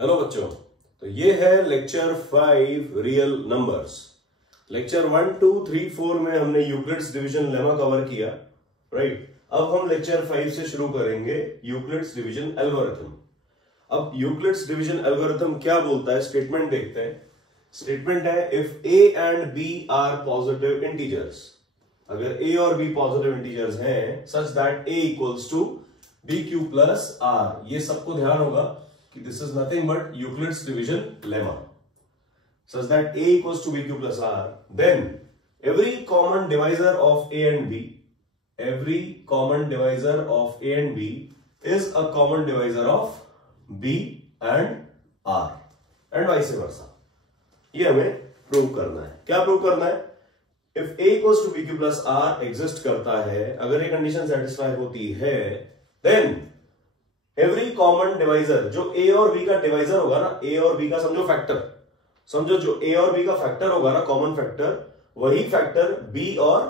Hello बच्चों, तो ये है लेक्चर 5 रियल नंबर्स। लेक्चर 1, 2, 3, 4 में हमने यूक्लिड्स डिवीजन लेमा कवर किया, राइट। अब हम लेक्चर 5 से शुरू करेंगे यूक्लिड्स डिवीजन एल्गोरिथम। अब यूक्लिड्स डिवीजन एल्गोरिथम क्या बोलता है, स्टेटमेंट देखते हैं। स्टेटमेंट है if a and b are positive integers, अगर ए और बी पॉजिटिव इंटीजर्स हैं such that a equals to B Q plus r. ये सबको ध्यान होगा कि this is nothing but Euclid's division lemma, such that a equals to bq plus r, then every common divisor of a and b, every common divisor of a and b is a common divisor of b and r and vice versa। ये हमें prove करना है। क्या prove करना है? if a equals to bq plus r exist करता है, अगर ये कंडीशन सेटिस्फाई होती है, then एवरी कॉमन डिवाइजर, जो ए और बी का डिवाइजर होगा ना, ए और बी का समझो फैक्टर, समझो जो ए और बी का फैक्टर होगा ना, कॉमन फैक्टर, वही फैक्टर बी और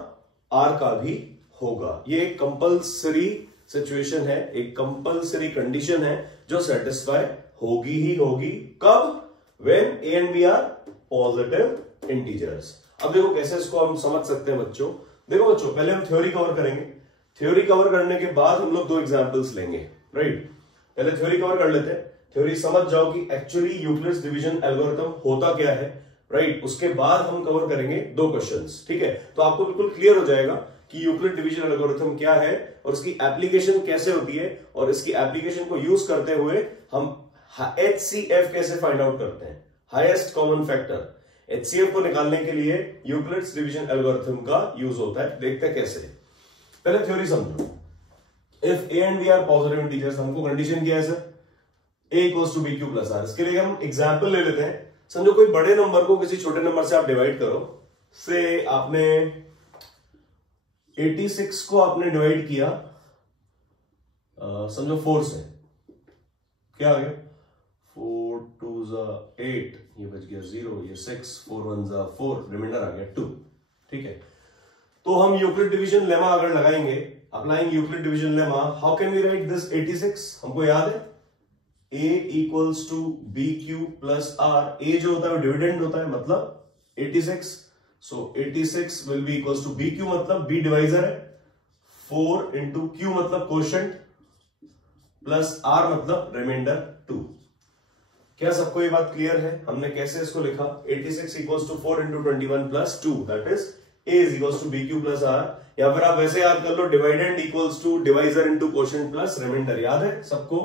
आर का भी होगा। ये एक कंपल्सरी सिचुएशन है, एक कंपल्सरी कंडीशन है जो सेटिस्फाई होगी ही होगी। कब? When a and b are positive integers. अब देखो कैसे इसको हम समझ सकते हैं बच्चों। देखो बच्चों, पहले हम थ्योरी कवर करेंगे। थ्योरी कवर करने के बाद हम लोग दो एग्जांपल्स लेंगे, राइट। पहले थ्योरी कवर कर लेते हैं। थ्योरी समझ जाओ कि एक्चुअली यूक्लिड्स डिवीजन एल्गोरिथम होता क्या है, राइट। उसके बाद हम कवर करेंगे दो क्वेश्चंस, ठीक है। तो आपको बिल्कुल क्लियर हो जाएगा कि यूक्लिड डिवीजन एल्गोरिथम क्या है और इसकी एप्लीकेशन कैसे होती है, और इसकी एप्लीकेशन को यूज करते हुए हम HCF कैसे फाइंड आउट करते हैं, हाईएस्ट कॉमन फैक्टर। HCF को निकालने के लिए यूक्लिड्स डिवीजन एल्गोरिथम का यूज होता है। देखते हैं कैसे। पहले थ्योरी समझो। If a and b are positive integers, हमको कंडीशन क्या है sir, a equals to B Q plus r. इसके लिए हम एग्जांपल ले लेते हैं। समझो कोई बड़े नंबर को किसी छोटे नंबर से आप डिवाइड करो। से आपने 86 को आपने डिवाइड किया समझो 4 से, क्या आ गया, 4 2 8, ये बच गया 0, ये 6, 4 1 4, रिमाइंडर आ गया 2, ठीक है। तो हम यूक्लिड डिवीजन लेमा अगर लगाएंगे, applying Euclid division lemma, how can we write this 86? हमको याद है a equals to B Q plus R. A जो होता है वो डिविडेंड होता है, मतलब 86। So 86 will be equals to B Q, मतलब बी डिवाइजर है, 4 इंटू क्यू मतलब कोशेंट, प्लस आर मतलब रिमाइंडर 2। क्या सबको ये बात क्लियर है? हमने कैसे इसको लिखा, 86 equals to 4 into 21 plus 2, that is a is equals to bq plus r। या फिर आप वैसे याद कर लो, dividend equals to divisor into quotient plus remainder. याद है सबको?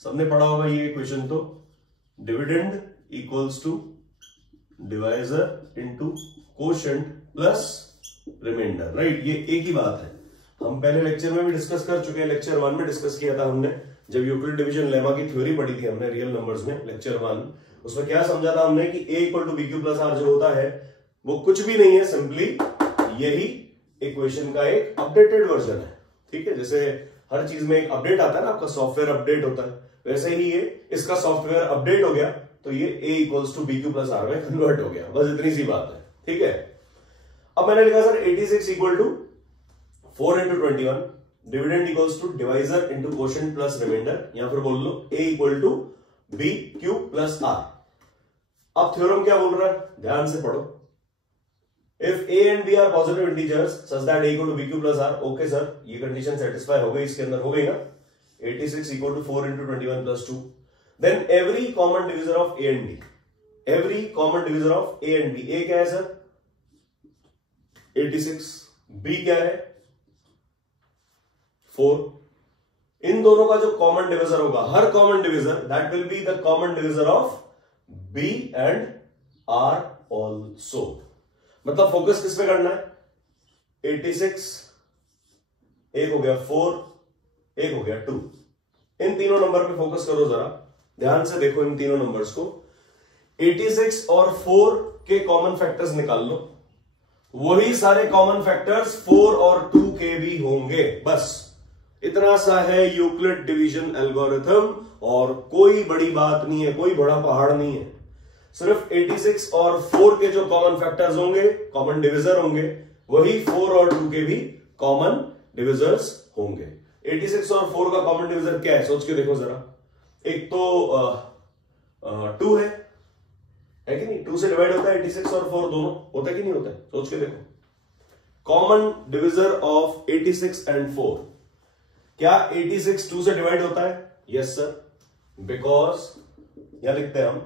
सबने पढ़ा होगा ये इक्वेशन। तो dividend equals to divisor into quotient plus remainder, right. ये एक ही बात है। हम पहले लेक्चर में भी डिस्कस कर चुके हैं। लेक्चर 1 में डिस्कस किया था हमने, जब यूक्लिड डिवीजन लेमा की थ्योरी पढ़ी थी हमने रियल नंबर्स में, लेक्चर 1। उसमें क्या समझा था हमने कि a equal to B Q plus r जो होता है वो कुछ भी नहीं है, सिंपली यही इक्वेशन का एक अपडेटेड वर्जन है, ठीक है। जैसे हर चीज में एक अपडेट आता है ना, आपका सॉफ्टवेयर अपडेट होता है, वैसे ही ये इसका सॉफ्टवेयर अपडेट हो गया, तो ये a equals to B Q plus r में कन्वर्ट हो गया। बस इतनी सी बात है, ठीक है। अब मैंने लिखा sir 86 equal to 4 into 21, dividend equals to divisor into quotient plus remainder, या फिर बोल लो a equal to B Q plus r. अब थ्योरम क्या बोल रहा है, ध्यान से पढ़ो। If a and b are positive integers such that a equal to bq plus r, okay sir, ये कंडीशन सेटिस्फाई हो गई, इसके अंदर हो गई ना। 86 equal to 4 into 21 plus 2, then every common divisor of a and b, every common divisor of a and b, a क्या है सर 86, b क्या है 4, इन दोनों का जो कॉमन डिविजर होगा, हर common divisor, that will be the common divisor of b and r also। मतलब फोकस किस पे करना है, 86, एक हो गया 4, एक हो गया 2, इन तीनों नंबर पे फोकस करो जरा, ध्यान से देखो इन तीनों नंबर्स को। 86 और 4 के कॉमन फैक्टर्स निकाल लो, वही सारे कॉमन फैक्टर्स 4 और 2 के भी होंगे। बस इतना सा है यूक्लिड डिवीजन एल्गोरिथम, और कोई बड़ी बात नहीं है, कोई बड़ा पहाड़ नहीं है। सिर्फ 86 और 4 के जो कॉमन फैक्टर्स होंगे, कॉमन डिविजर होंगे, वही 4 और 2 के भी कॉमन डिविजर्स होंगे। 86 और 4 का कॉमन डिविजर क्या है, सोच के देखो जरा। एक तो 2 है कि नहीं? 2 से डिवाइड होता है 86 और 4 दोनों, होता है कि नहीं होता है? सोच के देखो, कॉमन डिविजर ऑफ 86 एंड 4, क्या 86 2 से डिवाइड होता है? यस सर, बिकॉज यहां लिखते हैं हम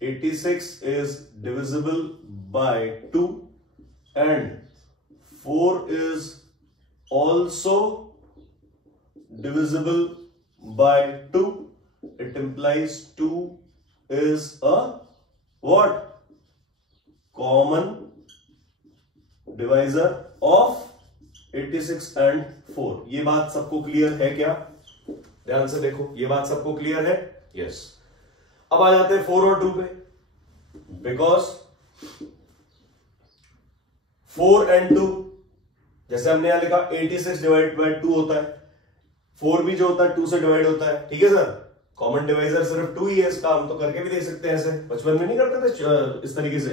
86 is divisible by 2 and 4 is also divisible by 2. It implies 2 is a what? Common divisor of 86 and 4. ये बात सबको क्लियर है क्या? ध्यान से देखो, ये बात सबको क्लियर है? यस। अब आ जाते हैं 4 और 2 पे, बिकॉज 4 and 2, जैसे हमने यहां लिखा 86 डिवाइड बाय 2 होता है, 4 भी जो होता है 2 से डिवाइड होता है, ठीक है सर? कॉमन डिवाइजर सिर्फ 2 ही है इसका, हम तो करके भी देख सकते हैं ऐसे, बचपन में नहीं करते थे इस तरीके से,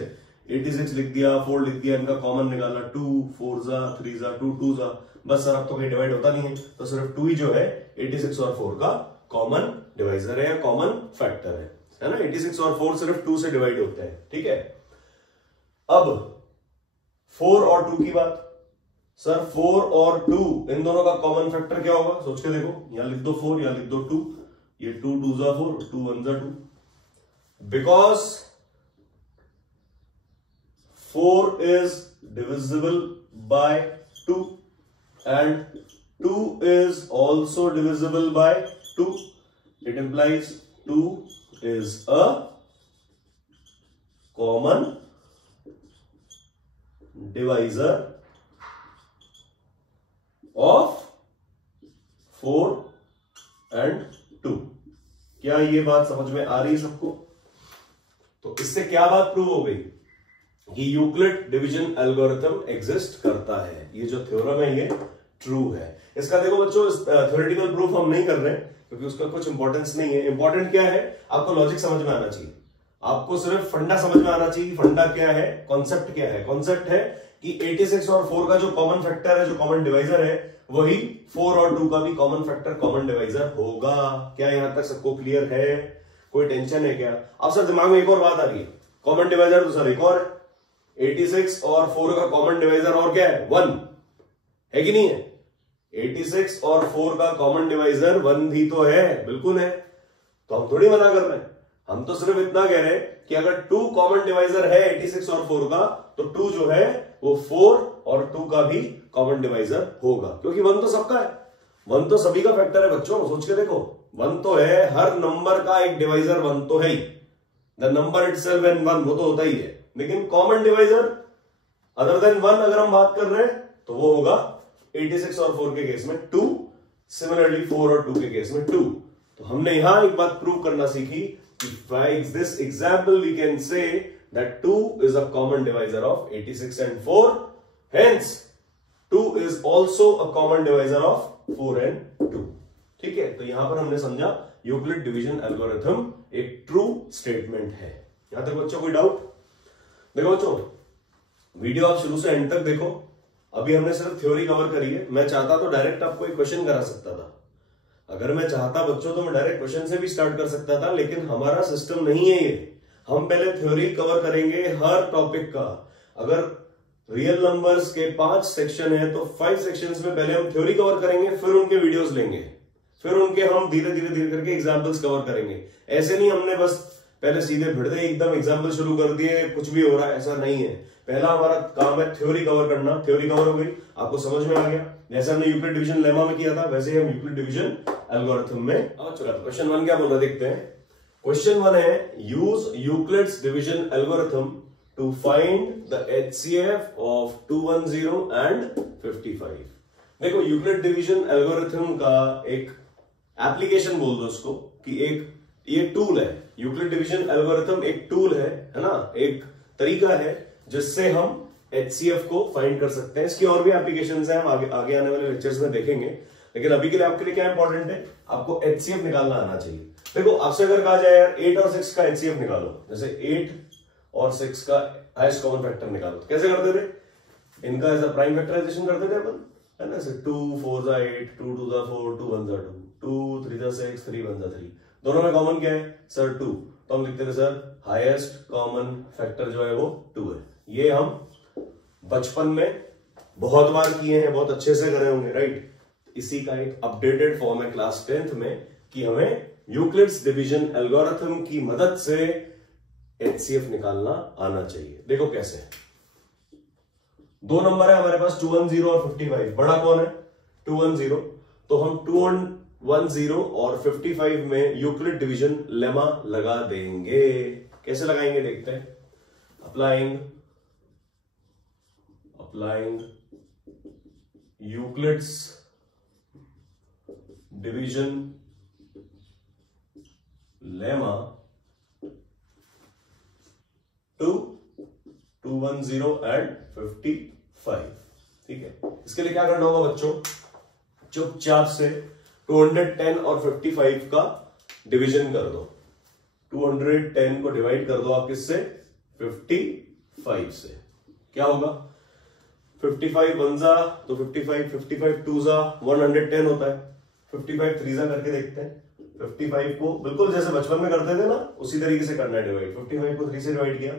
86 लिख दिया, 4 लिख दिया, इनका कॉमन निकाला, 2 4 जा 3 जा 2 2 जा, बस सर अब तो कहीं डिवाइड होता नहीं है, तो सिर्फ 2 ही जो है 86 और 4 का कॉमन डिवाइजर है या कॉमन फैक्टर है ना? 86 और 4 सिर्फ 2 से डिवाइड होते हैं, ठीक है? अब 4 और 2 की बात, सर 4 और 2 इन दोनों का कॉमन फैक्टर क्या होगा? सोच के देखो, यहां लिख दो 4, यहां लिख दो 2, ये 2 2 जा 4, 2 1 जा 2, because 4 is divisible by 2 and 2 is also divisible by 2. It implies 2 is a common divisor of 4 and 2. क्या ये बात समझ में आ रही है सबको? तो इससे क्या बात प्रूव हो गई कि यूक्लिड डिवीजन एल्गोरिथम एग्जिस्ट करता है, ये जो थ्योरम है ये ट्रू है. इसका देखो बच्चों, थ्योरेटिकल प्रूफ हम नहीं कर रहे हैं क्योंकि उसका कुछ इंपॉर्टेंस नहीं है. इंपॉर्टेंट क्या है? आपको लॉजिक समझ में आना चाहिए, आपको सिर्फ फंडा समझ में आना चाहिए. फंडा क्या है, कॉन्सेप्ट क्या है? कॉन्सेप्ट है कि 86 और 4 का जो कॉमन फैक्टर है, जो कॉमन डिवाइजर है, वही 4 और 2 का भी कॉमन फैक्टर कॉमन डिवाइजर होगा. क्या यहां तक सबको क्लियर है? कोई टेंशन है क्या? अब सर दिमाग में एक और बात आ रही है, कॉमन डिवाइजर तो सर एक और है, 86 और 4 का कॉमन डिवाइजर और क्या है? 1 है कि नहीं है? 86 और 4 का कॉमन डिवाइजर 1 भी तो है, बिल्कुल है. तो हम थोड़ी मना कर रहे हैं, हम तो सिर्फ इतना कह रहे हैं कि अगर 2 कॉमन डिवाइजर है 86 और 4 का, तो 2 जो है वो 4 और 2 का भी कॉमन डिवाइजर होगा, क्योंकि 1 तो सबका है, 1 तो सभी का फैक्टर है बच्चों. सोच के देखो, 1 तो है, हर नंबर का एक डिवाइजर 1 तो है ही, द नंबर इटसेल्फ एंड 1 वो तो होता ही है. लेकिन कॉमन डिवाइजर अदर देन 1 अगर हम बात कर रहे हैं तो वो होगा 86 और 4 के केस में 2, सिमिलरली 4 और 2 के केस में 2. तो हमने यहां एक बात प्रूव करना सीखी कि by this example we can say that 2 is a common divisor of 86 and 4. Hence 2 is also a common divisor of 4 and 2. ठीक है? तो यहां पर हमने समझा यूक्लिड डिवीजन एल्गोरिथम एक ट्रू स्टेटमेंट है. यहां तक बच्चों कोई डाउट? देखो बच्चों, वीडियो आप शुरू से एंड तक देखो. अभी हमने सिर्फ थ्योरी कवर करी है. मैं चाहता तो डायरेक्ट आपको एक क्वेश्चन करा सकता था, अगर मैं चाहता बच्चों तो मैं डायरेक्ट क्वेश्चन से भी स्टार्ट कर सकता था, लेकिन हमारा सिस्टम नहीं है ये. हम पहले थ्योरी कवर करेंगे हर टॉपिक का. अगर रियल नंबर्स के 5 सेक्शन है तो 5 सेक्शंस में पहले हम थ्योरी कवर करेंगे, फिर उनके वीडियोस लेंगे, फिर उनके हम धीरे धीरे करके एग्जाम्पल्स कवर करेंगे. ऐसे नहीं हमने बस पहले सीधे भिड़ते एकदम एग्जाम्पल शुरू कर दिए, कुछ भी हो रहा है, ऐसा नहीं है. पहला हमारा काम है थ्योरी कवर करना. थ्योरी कवर हो गई, आपको समझ में आ गया. जैसे हमने यूक्लिड डिवीजन लेमा में किया था, वैसे ही हम यूक्लिड डिवीजन एल्गोरिथम में. चलो क्वेश्चन 1 क्या बोल रहा देखते हैं. क्वेश्चन 1 है, use Euclid's division algorithm to find the HCF of 210 and 55. देखो, यूक्लिड डिवीजन एल्गोरिथम का एक एप्लीकेशन बोल दो उसको, कि एक ये टूल है. यूक्लिड डिवीजन एल्गोरिथम एक टूल है ना, एक तरीका है जिससे हम HCF को फाइंड कर सकते हैं. इसकी और भी एप्लीकेशंस हैं, हम आगे आने वाले लेक्चर्स में देखेंगे. लेकिन अभी के लिए आपके लिए क्या इंपॉर्टेंट है, आपको HCF निकालना आना चाहिए. देखो, आपसे अगर कहा जाए यार 8 और 6 का HCF निकालो, जैसे 8 और 6 का हाईएस्ट कॉमन फैक्टर निकालो, तो कैसे करते थे? इनका एज अ प्राइम फैक्टराइजेशन करते थे अपन, है ना. 2 4 8, 2 2 4, 2 1 2, 2 3 6, 3 1 3. दोनों में कॉमन क्या है सर 2, तो हम लिखते थे सर हाईएस्ट कॉमन फैक्टर जो है वो 2 है। ये हम बचपन में बहुत बार किए हैं, बहुत अच्छे से करे होंगे, राइट। इसी का एक अपडेटेड फॉर्म है क्लास 10th में कि हमें यूक्लिड्स डिवीजन एल्गोरिथम की मदद से एचसीएफ निकालना आना चाहिए। देखो कैसे, दो नंबर है हमारे पास 210 और 55, बड़ा कौन है 210, तो हम 210 और 55 में यूक्लिड डिवीजन लेमा लगा देंगे। कैसे लगाएंगे देखते हैं। Applying Euclid's division lemma to 210 and 55, ठीक है। इसके लिए क्या करना होगा बच्चों, चुपचाप से 210 और 55 का डिवीजन कर दो। 210 को डिवाइड कर दो आप किससे 55 से, क्या होगा 55 1 जा तो 55 2 जा 110 होता है। 55 3 जा करके देखते हैं। 55 को बिल्कुल जैसे बचपन में करते थे ना उसी तरीके से करना है डिवाइड। 55 को 3 से डिवाइड किया,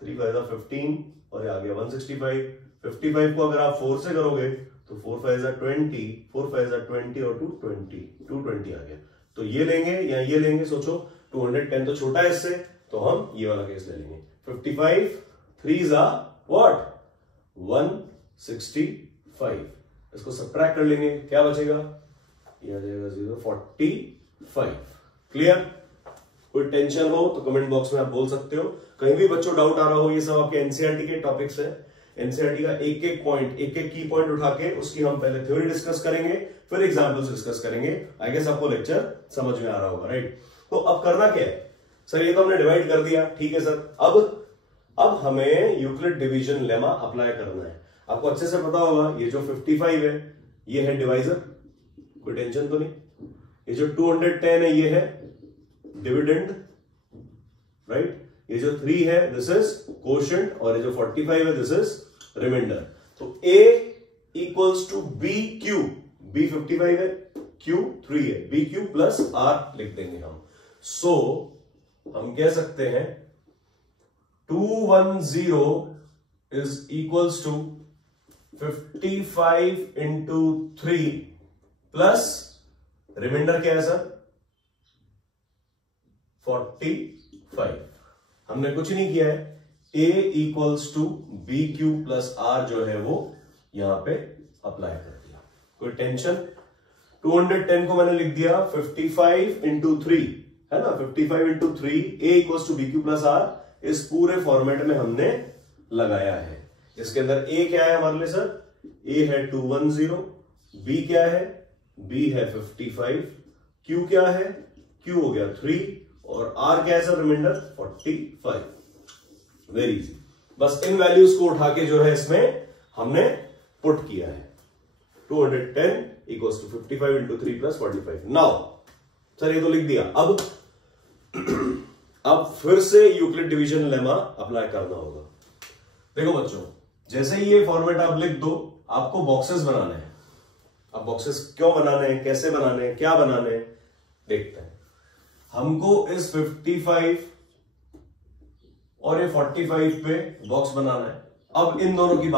3 5 जा 15 और ये आ गया 165। 55 को अगर आप 4 से करोगे तो 4 5 जा 20, 4 5 जा 20 और 220 आ गया। तो ये लेंगे या ये लेंगे, सोचो 210 तो छोटा है इससे, तो हम ये वाला केस ले लेंगे। 55 3 जा व्हाट 165, इसको सब्ट्रैक्ट कर लेंगे, क्या बचेगा ये आ जाएगा 0 45। क्लियर? कोई टेंशन हो तो कमेंट बॉक्स में आप बोल सकते हो। कहीं भी बच्चों डाउट आ रहा हो, ये सब आपके एनसीईआरटी के टॉपिक्स है। एनसीईआरटी का एक एक की पॉइंट उठा के उसकी हम पहले थ्योरी डिस्कस करेंगे, फिर एग्जांपल्स डिस्कस करेंगे। आई गेस आपको लेक्चर समझ में आ रहा होगा, राइट। तो अब करना क्या है सर, ये तो हमने डिवाइड कर दिया, ठीक है सर। अब हमें यूक्लिड डिवीजन लेमा अप्लाई करना है। आपको अच्छे से पता होगा ये जो 55 है ये है डिवाइजर, कोई टेंशन तो नहीं। ये जो 210 है ये है डिविडेंड, राइट। ये जो 3 है दिस इज कोशेंट और ये जो 45 है दिस इज रिमाइंडर। तो A equals to B q, B 55 है, Q 3 है, बी क्यू प्लस R लिख देंगे हम। सो हम कह सकते हैं 210 is equals to 55 into 3 plus reminder क्या है सर 45। हमने कुछ नहीं किया है, A equals to B Q plus r जो है वो यहां पे अप्लाई कर दिया। कोई टेंशन? 210 को मैंने लिख दिया 55 इंटू 3 है ना, 55 into 3 A equals to B Q plus r, इस पूरे फॉर्मेट में हमने लगाया है। इसके अंदर A क्या है हमारे लिए सर, A है 210, B क्या है, B है 55, Q क्या है, Q हो गया 3 और R क्या है सर रिमाइंडर 45। वेरी इजी, बस इन वैल्यूज को उठा के जो है इसमें हमने पुट किया है। 210 equals to 55 into 3 plus 45। Now sir ये तो लिख दिया, अब फिर से यूक्लिड डिवीजन लेमा अप्लाई करना होगा। देखो बच्चों, जैसे ही ये फॉर्मेट आप लिख दो, आपको बॉक्सेस बनाने हैं। अब बॉक्सेस क्यों बनाने हैं, कैसे बनाने हैं, क्या बनाने हैं, देखते हैं। हमको इस 55 और ये 45 पे बॉक्स बनाना है। अब इन दोनों की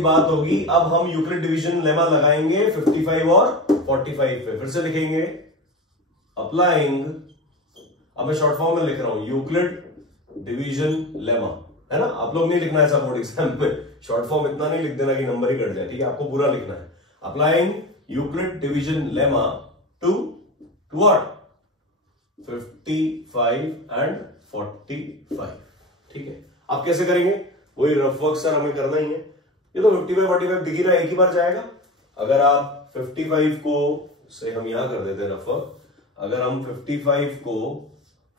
बात होगी, अब हम यूक्लिड डिवीजन लेमा लगाएंगे 55 और 45 पे। फिर से लिखेंगे अप्लाइंग, अब मैं शॉर्ट फॉर्म में लिख रहा हूं यूक्लिड डिवीजन लेमा, है ना। आप लोग नहीं लिखना है ऐसा बोर्ड एग्जाम पे, शॉर्ट फॉर्म इतना नहीं लिख देना कि नंबर ही कट जाए, ठीक है। आपको पूरा लिखना है applying Euclid division lemma to what 55 and 45, ठीक है। आप कैसे करेंगे, वही रफ वर्क सर हमें करना ही है। ये तो 55 45 दिख ही रहा है, एक ही बार जाएगा। अगर आप 55 को से हम यहां कर देते हैं रफ वर्क, अगर हम 55 को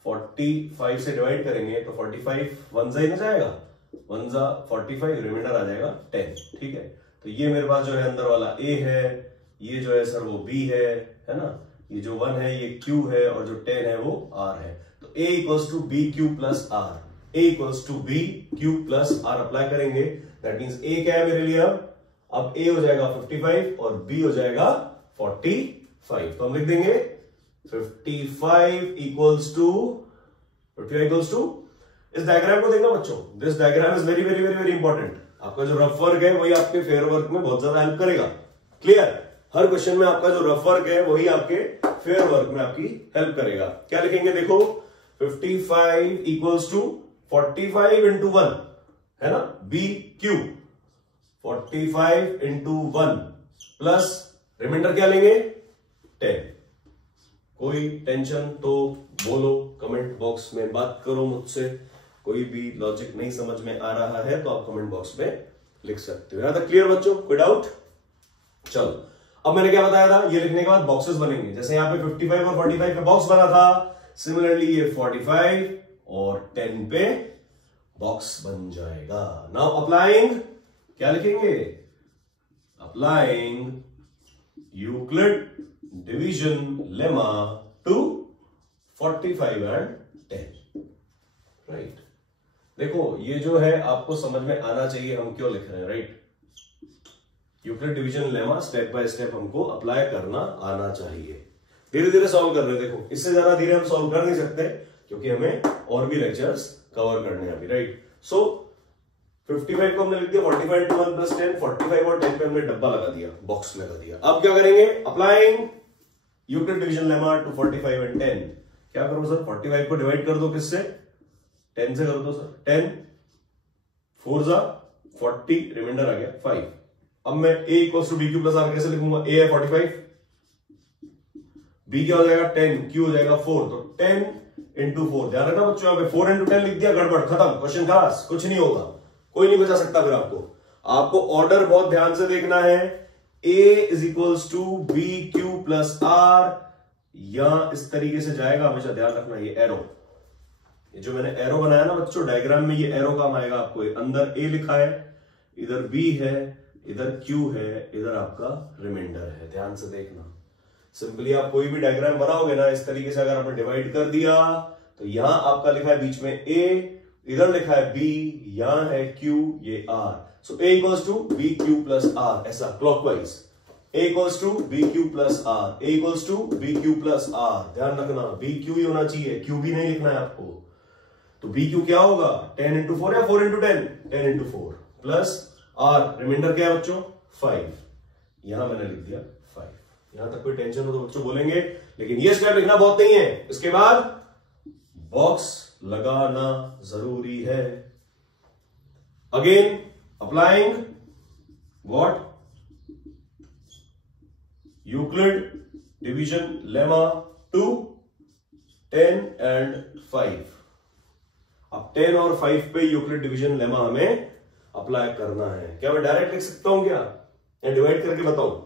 45 से डिवाइड करेंगे तो 45 1 जा ही ना जाएगा, 1 जा 45, रिमाइंडर आ जाएगा 10, ठीक है। तो ये मेरे पास जो है अंदर वाला A है, ये जो है सर वो B है ना, ये जो 1 है ये Q है और जो 10 है वो R है। तो A equals to B Q plus are, A equals to B Q plus r apply करेंगे। दैट मीन्स A क्या है मेरे लिए, अब A हो जाएगा 55 और B हो जाएगा 45। 5। तो हम लिख देंगे 55 इक्वल्स टू इस डायग्राम को देखना बच्चों, this diagram is very very very very important. आपका जो रफ वर्क है वही आपके फेयर वर्क में बहुत ज्यादा हेल्प करेगा। क्लियर? हर क्वेश्चन में आपका जो रफ वर्क है वही आपके फेयर वर्क में आपकी हेल्प करेगा। क्या लिखेंगे देखो, 55 इक्वल्स टू 45 इंटू 1 है ना, b q 45 into 1 plus reminder क्या लेंगे 10। कोई टेंशन तो बोलो, कमेंट बॉक्स में बात करो मुझसे। कोई भी लॉजिक नहीं समझ में आ रहा है तो आप कमेंट बॉक्स में लिख सकते हो। यहां तक क्लियर बच्चों? कोई डाउट? चलो, अब मैंने क्या बताया था, ये लिखने के बाद बॉक्सेस बनेंगे। जैसे यहां पे 55 और 45 पे बॉक्स बना था, सिमिलरली ये 45 और 10 पे बॉक्स बन जाएगा। नाउ अप्लाइंग, क्या लिखेंगे, applying Euclid division lemma to 45 and 10। Right? देखो ये जो है आपको समझ में आना चाहिए हम क्यों लिख रहे हैं। Right? Euclid division lemma step by step हमको अप्लाई करना आना चाहिए। धीरे धीरे सॉल्व कर रहे हैं। देखो इससे ज्यादा धीरे हम सॉल्व कर नहीं सकते क्योंकि हमें और भी लेक्चर्स कवर करने हैं अभी। राइट? सो 55 को हमने लिख दिया 45 इंटू 1 प्लस 10, 45 और 10 पे हमने डब्बा लगा दिया, बॉक्स लगा दिया। अब क्या करेंगे, applying Euclid division lemma to 45 and 10। क्या करो सर, 45 को डिवाइड कर दो किससे, 10 से कर दो सर। 10 4 जा 40, रिमाइंडर आ गया 5। अब मैं a equals to B Q plus r कैसे लिखूंगा, a है 45, b क्या हो जाएगा 10, q हो जाएगा 4। तो 10 इंटू 4, ध्यान रखना बच्चों, यहाँ पे 4 इंटू 10 लिख दिया, गड़बड़, खत्म, क्वेश्चन खलास, कुछ नहीं होगा, कोई नहीं बचा सकता। फिर आपको ऑर्डर बहुत ध्यान से देखना है। a is equals to B Q plus r, या इस तरीके से जाएगा, हमेशा ध्यान रखना। ये एरो, ये जो मैंने एरो बनाया ना बच्चों डायग्राम में, ये एरो काम आएगा आपको। अंदर a लिखा है, इधर b है, इधर q है, इधर आपका रिमाइंडर है। ध्यान से देखना। सिंपली आप कोई भी डायग्राम बनाओगे ना इस तरीके से, अगर आपने डिवाइड कर दिया तो यहां आपका लिखा है बीच में a, इधर लिखा है b, यहां है q, ये r। So a equals to B Q plus R, ऐसा clockwise. a equals to B Q plus are, a equals to B Q plus R. ध्यान रखना बी क्यू ही होना चाहिए, q भी नहीं लिखना है आपको। तो बी क्यू क्या होगा, 10 इंटू 4 या 4 into 10, 10 into 4 plus r, remainder क्या है बच्चों 5। यहां मैंने लिख दिया 5। यहां तक कोई टेंशन हो तो बच्चों बोलेंगे, लेकिन ये स्टेप लिखना बहुत नहीं है। इसके बाद बॉक्स लगाना जरूरी है। Again applying what, Euclid division lemma to 10 and 5। अब 10 और 5 पे यूक्लिड डिवीजन लेमा हमें अप्लाई करना है। क्या मैं डायरेक्ट लिख सकता हूं क्या, या डिवाइड करके बताऊं?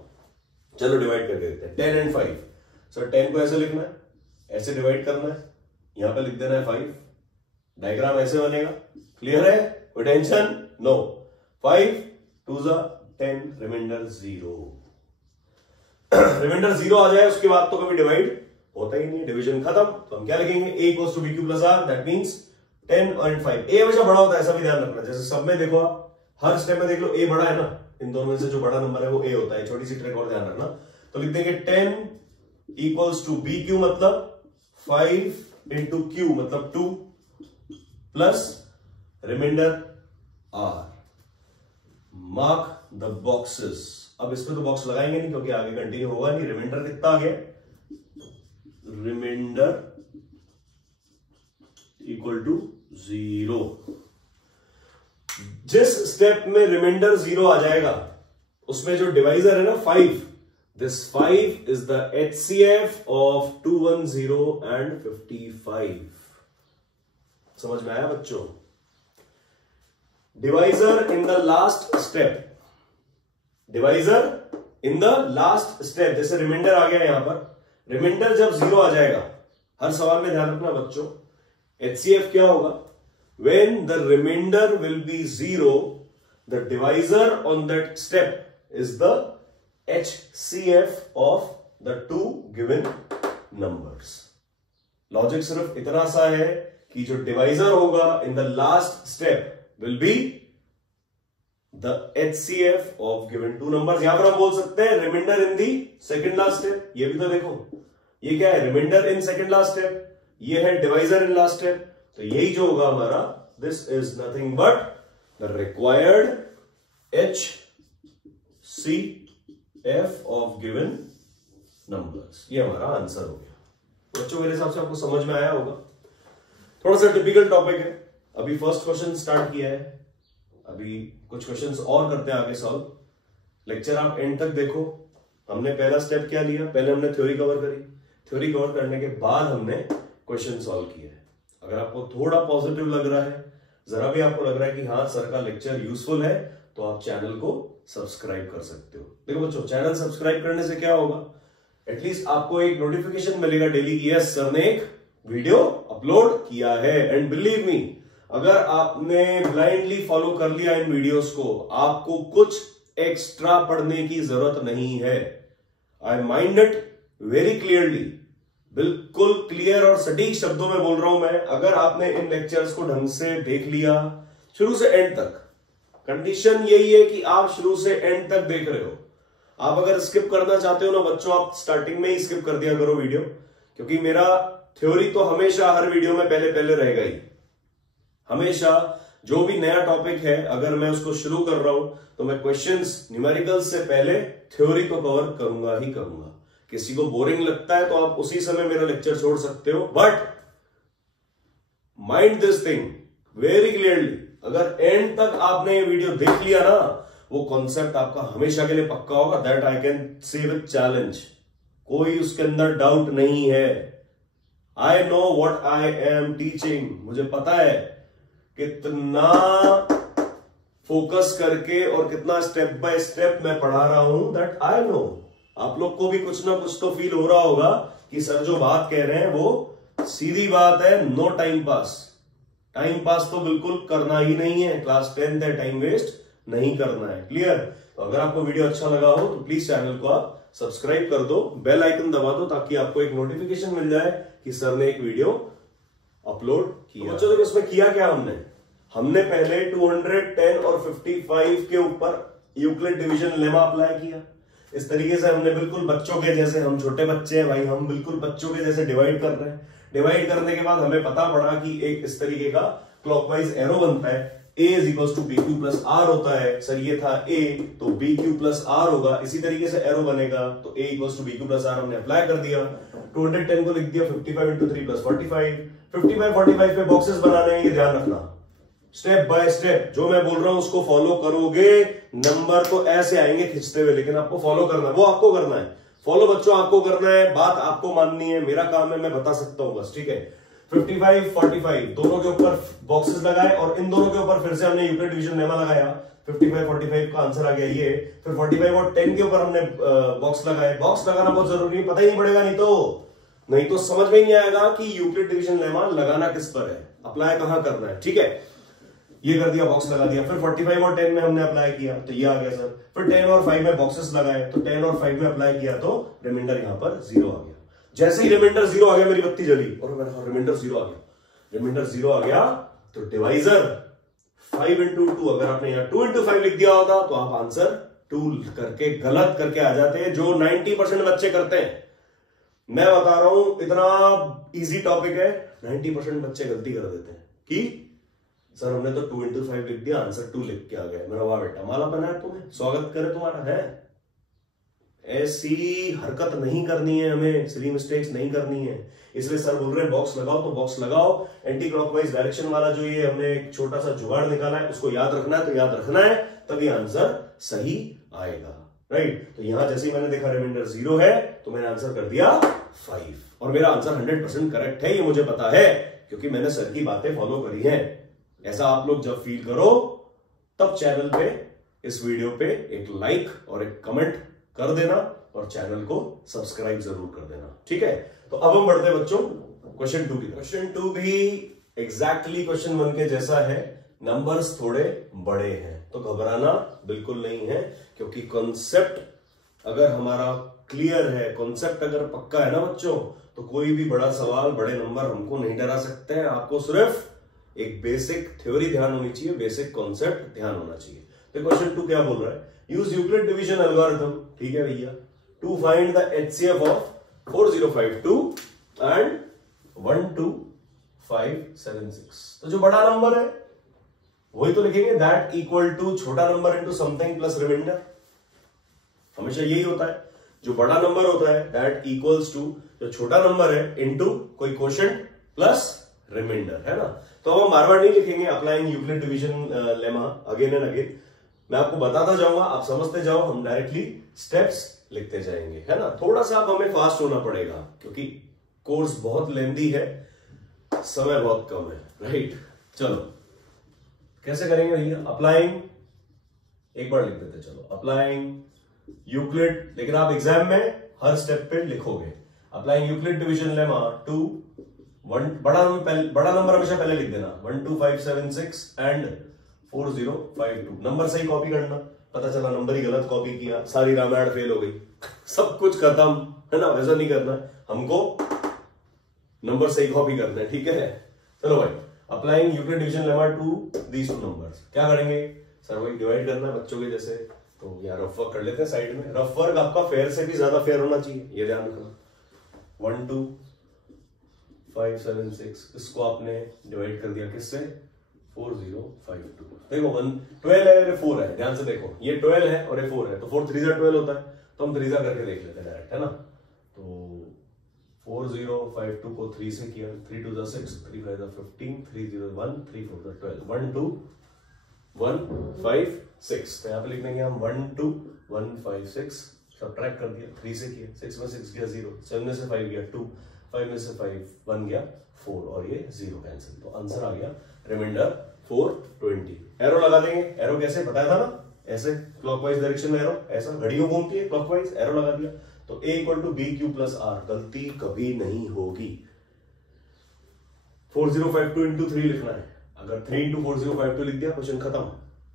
चलो डिवाइड करके देखते हैं। 10 एंड 5। सर 10 को ऐसे लिखना है, ऐसे डिवाइड करना है, यहां पे लिख देना है 5। डायग्राम ऐसे बनेगा। क्लियर है? कोई टेंशन? नो। 5 2 जा 10, रिमाइंडर 0। रिमाइंडर 0 आ जाए उसके बाद तो कभी डिवाइड होता ही नहीं, डिवीजन खत्म। तो हम क्या लिखेंगे, a equals to B Q plus r, that means 10 और 5। a हमेशा बड़ा होता है, ऐसा भी ध्यान रखना। जैसे सब में देखो आप, हर स्टेप में देख लो a बड़ा है ना, इन दोनों में से जो बड़ा नंबर है वो a होता है। छोटी सी ट्रिक और ध्यान रखना। तो लिख देंगे 10 इक्वल्स टू बी क्यू मतलब 5 इंटू क्यू मतलब 2 plus remainder r। Mark the boxes. अब इस पे तो बॉक्स लगाएंगे नहीं क्योंकि आगे कंटिन्यू होगा नहीं। रिमाइंडर कितना आ गया, रिमाइंडर इक्वल टू 0। जिस स्टेप में रिमाइंडर 0 आ जाएगा उसमें जो डिवाइजर है ना 5, this 5 is the HCF of 210 and 55। समझ में आया बच्चों? Divisor in the last step, divisor in the last step. जैसे रिमाइंडर आ गया यहां पर, रिमाइंडर जब 0 आ जाएगा, हर सवाल में ध्यान रखना बच्चों, HCF क्या होगा, when the remainder will be 0, the divisor on that step is the HCF of the two given numbers. Logic सिर्फ इतना सा है कि जो डिवाइजर होगा in the last step will be the HCF of given two numbers. यहां पर हम बोल सकते हैं remainder in the second last step. ये भी तो देखो, ये क्या है, remainder in second last step, ये है डिवाइजर इन लास्ट स्टेप। तो यही जो होगा हमारा, this is nothing but the required HCF of given numbers. ये हमारा आंसर हो गया। बच्चों मेरे हिसाब से आपको समझ में आया होगा। थोड़ा सा टिपिकल टॉपिक है, अभी फर्स्ट क्वेश्चन स्टार्ट किया है, अभी कुछ क्वेश्चंस और करते हैं आगे सॉल्व। लेक्चर आप एंड तक देखो। हमने पहला स्टेप क्या लिया, पहले हमने थ्योरी कवर करी, थ्योरी कवर करने के बाद हमने क्वेश्चन सॉल्व किया है। अगर आपको थोड़ा पॉजिटिव लग रहा है, जरा भी आपको लग रहा है कि हाँ सर का लेक्चर यूजफुल है, तो आप चैनल को सब्सक्राइब कर सकते हो। देखो बच्चों, चैनल सब्सक्राइब करने से क्या होगा, एटलीस्ट आपको एक नोटिफिकेशन मिलेगा डेली की यस सर ने एक वीडियो अपलोड किया है। एंड बिलीव मी, अगर आपने ब्लाइंडली फॉलो कर लिया इन वीडियोस को, आपको कुछ एक्स्ट्रा पढ़ने की जरूरत नहीं है। आई माइंड इट वेरी क्लियरली, बिल्कुल क्लियर और सटीक शब्दों में बोल रहा हूं मैं। अगर आपने इन लेक्चर्स को ढंग से देख लिया शुरू से एंड तक, कंडीशन यही है कि आप शुरू से एंड तक देख रहे हो। आप अगर स्किप करना चाहते हो ना बच्चों, आप स्टार्टिंग में ही स्किप कर दिया करो वीडियो, क्योंकि मेरा थ्योरी तो हमेशा हर वीडियो में पहले पहले रहेगा ही। हमेशा जो भी नया टॉपिक है, अगर मैं उसको शुरू कर रहा हूं तो मैं क्वेश्चंस न्यूमेरिकल्स से पहले थ्योरी को कवर करूंगा ही करूंगा। किसी को बोरिंग लगता है तो आप उसी समय मेरा लेक्चर छोड़ सकते हो, but mind this thing very clearly, अगर एंड तक आपने ये वीडियो देख लिया ना, वो कॉन्सेप्ट आपका हमेशा के लिए पक्का होगा। That I can say with challenge, कोई उसके अंदर डाउट नहीं है। I know what I am teaching, मुझे पता है कितना फोकस करके और कितना स्टेप बाय स्टेप मैं पढ़ा रहा हूं। दैट आई नो, आप लोग को भी कुछ ना कुछ तो फील हो रहा होगा कि सर जो बात कह रहे हैं वो सीधी बात है, no time pass. Time pass तो बिल्कुल करना ही नहीं है, क्लास 10th है, टाइम वेस्ट नहीं करना है। क्लियर? तो अगर आपको वीडियो अच्छा लगा हो तो प्लीज चैनल को आप सब्सक्राइब कर दो, बेल आइकन दबा दो, ताकि आपको एक नोटिफिकेशन मिल जाए कि सर ने एक वीडियो अपलोड किया। तो देखो इसमें किया क्या हमने पहले 210 और 55 के ऊपर यूक्लिड डिवीजन लेमा अप्लाई किया। इस तरीके से हमने बिल्कुल बच्चों के जैसे, हम छोटे बच्चे हैं भाई, हम बिल्कुल बच्चों के जैसे डिवाइड कर रहे हैं। डिवाइड करने के बाद हमें पता पड़ा कि एक इस तरीके का क्लॉकवाइज एरो बनता है, a is equal to BQ plus R होता है। सर ये था A, तो BQ प्लस R होगा, इसी तरीके से एरो बनेगा, तो A equal to BQ plus R हमने अप्लाई कर दिया। 210 को लिख दिया 55 इंटू 3 प्लस 45। 55 45 पे बॉक्सेस बनाने हैं, ये ध्यान रखना। स्टेप बाय स्टेप जो मैं बोल रहा हूं उसको फॉलो करोगे, नंबर तो ऐसे आएंगे खिंचते हुए, लेकिन आपको फॉलो करना है, वो आपको करना है। फॉलो बच्चों आपको करना है, बात आपको माननी है, मेरा काम है मैं बता सकता हूं बस, ठीक है। 55 45 दोनों के ऊपर बॉक्सेस लगाए और इन दोनों के ऊपर फिर से हमने यूक्लिड डिवीजन लेमा लगाया। 55 45 का आंसर आ गया ये। फिर 45 और 10 के ऊपर हमने बॉक्स लगाए। बॉक्स लगाना बहुत जरूरी है, पता ही नहीं पड़ेगा नहीं तो समझ में नहीं आएगा कि यूक्लिड डिवीजन लेमा लगाना किस पर है, अप्लाई कहां करना है, ठीक है। ये कर दिया, बॉक्स लगा दिया। फिर 45 और 10 में हमने अप्लाई किया तो ये आ गया सर। फिर 10 और 5 में बॉक्सेस लगाए, तो 10 और 5 में अप्लाई किया तो रिमाइंडर यहां पर 0 आ गया। जैसे ही रिमाइंडर 0 आ गया मेरी बत्ती जली और रिमाइंडर 0 आ गया। रिमाइंडर 0 आ गया तो डिवाइजर 5 इंटू 2, अगर आपने यहां 2 इंटू 5 लिख दिया होता तो आप आंसर 2 करके गलत करके आ जाते हैं, जो 90% बच्चे करते हैं। मैं बता रहा हूं इतना इजी टॉपिक है, 90% बच्चे गलती कर देते हैं कि सर हमने तो 2 इंटू 5 लिख दिया, आंसर 2 लिख के आ गया। मेरा वाह बेटा, माला बनाया तुम्हें, स्वागत करे तुम्हारा है। ऐसी हरकत नहीं करनी है, हमें सिली मिस्टेक्स नहीं करनी है। इसलिए सर बोल रहे हैं बॉक्स लगाओ तो बॉक्स लगाओ। एंटी क्लॉकवाइज डायरेक्शन वाला जो ये हमने एक छोटा सा जुगाड़ निकाला है उसको याद रखना है, तो याद रखना है, तभी आंसर सही आएगा, राइट। तो यहां जैसे ही मैंने देखा रिमाइंडर 0 है तो मैंने आंसर कर दिया 5, और मेरा आंसर 100% करेक्ट है, ये मुझे पता है क्योंकि मैंने सर की बातें फॉलो करी है। ऐसा आप लोग जब फील करो तब चैनल पे, इस वीडियो पे एक लाइक और एक कमेंट कर देना और चैनल को सब्सक्राइब जरूर कर देना, ठीक है। तो अब हम बढ़ते हैं बच्चों क्वेश्चन 2 की। क्वेश्चन 2 भी एग्जैक्टली क्वेश्चन 1 के जैसा है, नंबर्स थोड़े बड़े हैं, तो घबराना बिल्कुल नहीं है, क्योंकि कॉन्सेप्ट अगर हमारा क्लियर है, कॉन्सेप्ट अगर पक्का है ना बच्चों, तो कोई भी बड़ा सवाल, बड़े नंबर हमको नहीं डरा सकते हैं। आपको सिर्फ एक बेसिक थ्योरी ध्यान होनी चाहिए, बेसिक कॉन्सेप्ट ध्यान होना चाहिए। तो क्वेश्चन 2 क्या बोल रहा है, यूज यूक्लिड डिवीजन एल्गोरिथम, ठीक है भैया, to find the HCF of 4052 and 12576। तो जो बड़ा नंबर है वही तो लिखेंगे, दैट इक्वल टू छोटा number into something plus reminder. हमेशा यही होता है, जो बड़ा नंबर होता है दैट इक्वल्स टू जो छोटा नंबर है इंटू कोई क्वोशिएंट प्लस रिमाइंडर, है ना। तो अब हम बार बार नहीं लिखेंगे applying Euclid division lemma again and again, मैं आपको बताता जाऊंगा, आप समझते जाओ, हम डायरेक्टली स्टेप्स लिखते जाएंगे, है ना। थोड़ा सा अब हमें फास्ट होना पड़ेगा क्योंकि कोर्स बहुत लेंथी है, समय बहुत कम है, राइट। चलो कैसे करेंगे भैया, अप्लाइंग, एक बार लिख देते, चलो अप्लाइंग यूक्लिड, लेकिन आप एग्जाम में हर स्टेप पे लिखोगे। Applying Euclid division lemma to बड़ा नंबर हमेशा पहले लिख देना, 12576 एंड 4052। नंबर सही कॉपी करना, पता चला नंबर ही गलत कॉपी किया, सारी रामायण फेल हो गई, सब कुछ खत्म, है ना। वैसा नहीं करना, हमको नंबर सही कॉपी करना है, ठीक है। चलो भाई, applying Euclid division lemma to these two numbers, क्या करेंगे सर, वही डिवाइड करना है बच्चों के जैसे। तो यार रफ वर्क कर लेते हैं साइड में, रफ वर्क आपका फेयर से भी ज्यादा फेयर होना चाहिए, ये ध्यान रखना। 12576, इसको आपने डिवाइड कर दिया किससे, 4052। देखो 12 है और 4 है, ध्यान से देखो, ये 12 है और ये 4 है, तो 4 3 12 होता है, तो हम 3 करके देख लेते हैं डायरेक्ट, है ना। तो 4052 को 3 से किया, 3 2 6, 3 5 15, 3 0 1, 3 4 12, 12156। तो यहाँ पे लिख देंगे हम 12156, सब्ट्रैक्ट कर दिया, 3 से किया, 6 में 6 गया 0, 7 में से 5 गया 2, 5 में से 5 1 गया 4 और ये 0 कैंसिल, तो आंसर आ गया रिमाइंडर 420। एरो लगा देंगे, एरो कैसे बताया था ना, ऐसे क्लॉकवाइज डायरेक्शन में एरो, ऐसा घड़ियों घूमती है क्लॉकवाइज, एरो लगा दिया, तो A equal to BQ plus R, गलती कभी नहीं होगी। 4052 इंटू 3 लिखना है, अगर 3 इंटू 4052 लिख दिया क्वेश्चन खत्म,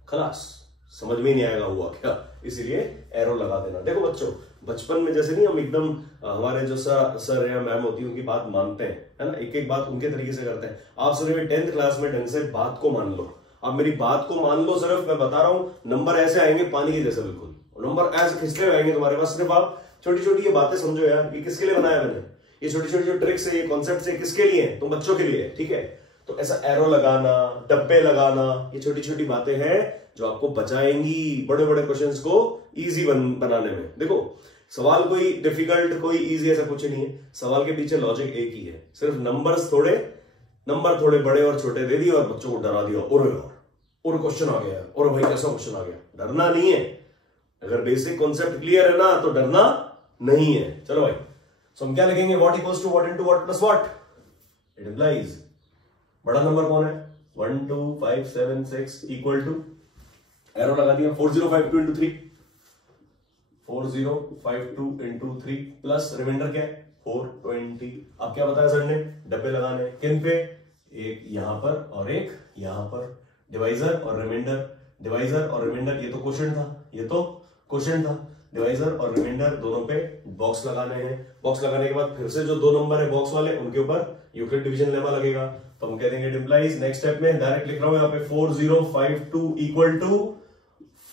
खलास, समझ में नहीं आएगा हुआ क्या, इसीलिए एरो लगा देना। देखो बच्चों, बचपन में जैसे नहीं हम एकदम हमारे जो सर या मैम होती है उनकी बात मानते हैं, है ना, एक एक बात उनके तरीके से करते हैं। आप सुनिए 10th क्लास में ढंग से बात को मान लो, आप मेरी बात को मान लो, सिर्फ मैं बता रहा हूं, नंबर ऐसे आएंगे पानी के जैसे, बिल्कुल नंबर ऐसे खिंचते हुए आएंगे तुम्हारे पास, सिर्फ आप छोटी छोटी ये बातें समझो यार, ये किसके लिए बनाया मैंने, ये छोटी छोटी जो ट्रिक्स है, ये कॉन्सेप्ट है, किसके लिए है, तुम बच्चों के लिए, ठीक है। तो ऐसा एरो लगाना, डब्बे लगाना, ये छोटी छोटी बातें हैं जो आपको बचाएंगी बड़े बड़े क्वेश्चंस को इजी बनाने में। देखो सवाल कोई डिफिकल्ट कोई इजी ऐसा कुछ नहीं है, सवाल के पीछे लॉजिक एक ही है, सिर्फ नंबर थोड़े बड़े और छोटे दे दिए और बच्चों को डरा दिया, और क्वेश्चन आ गया, और भाई कैसा क्वेश्चन आ गया, डरना नहीं है। अगर बेसिक कॉन्सेप्ट क्लियर है ना तो डरना नहीं है। चलो भाई, सो हम क्या लिखेंगे, what equals to what into what plus what, it implies बड़ा नंबर कौन है, 12576 इक्वल टू, एरो लगा दिया, 4052 इंटू 3, 4052 इंटू 3 प्लस रिमाइंडर क्या है 420। अब क्या बताया सर ने, डब्बे लगाने, किन पे, एक यहां पर और एक यहां पर, डिवाइजर और रिमाइंडर, डिवाइजर और रिमाइंडर, ये तो क्वोशिएंट था, ये तो क्वोशिएंट था, डिवाइजर और रिमाइंडर दोनों पे बॉक्स लगाने हैं। बॉक्स लगाने के बाद फिर से जो 2 नंबर है बॉक्स वाले उनके ऊपर यूक्लिड डिवीजन लेमा लगेगा, तो हम कह देंगे इट इंप्लाइज, नेक्स्ट स्टेप में डायरेक्ट लिख रहा हूं यहाँ पे 4052 equal to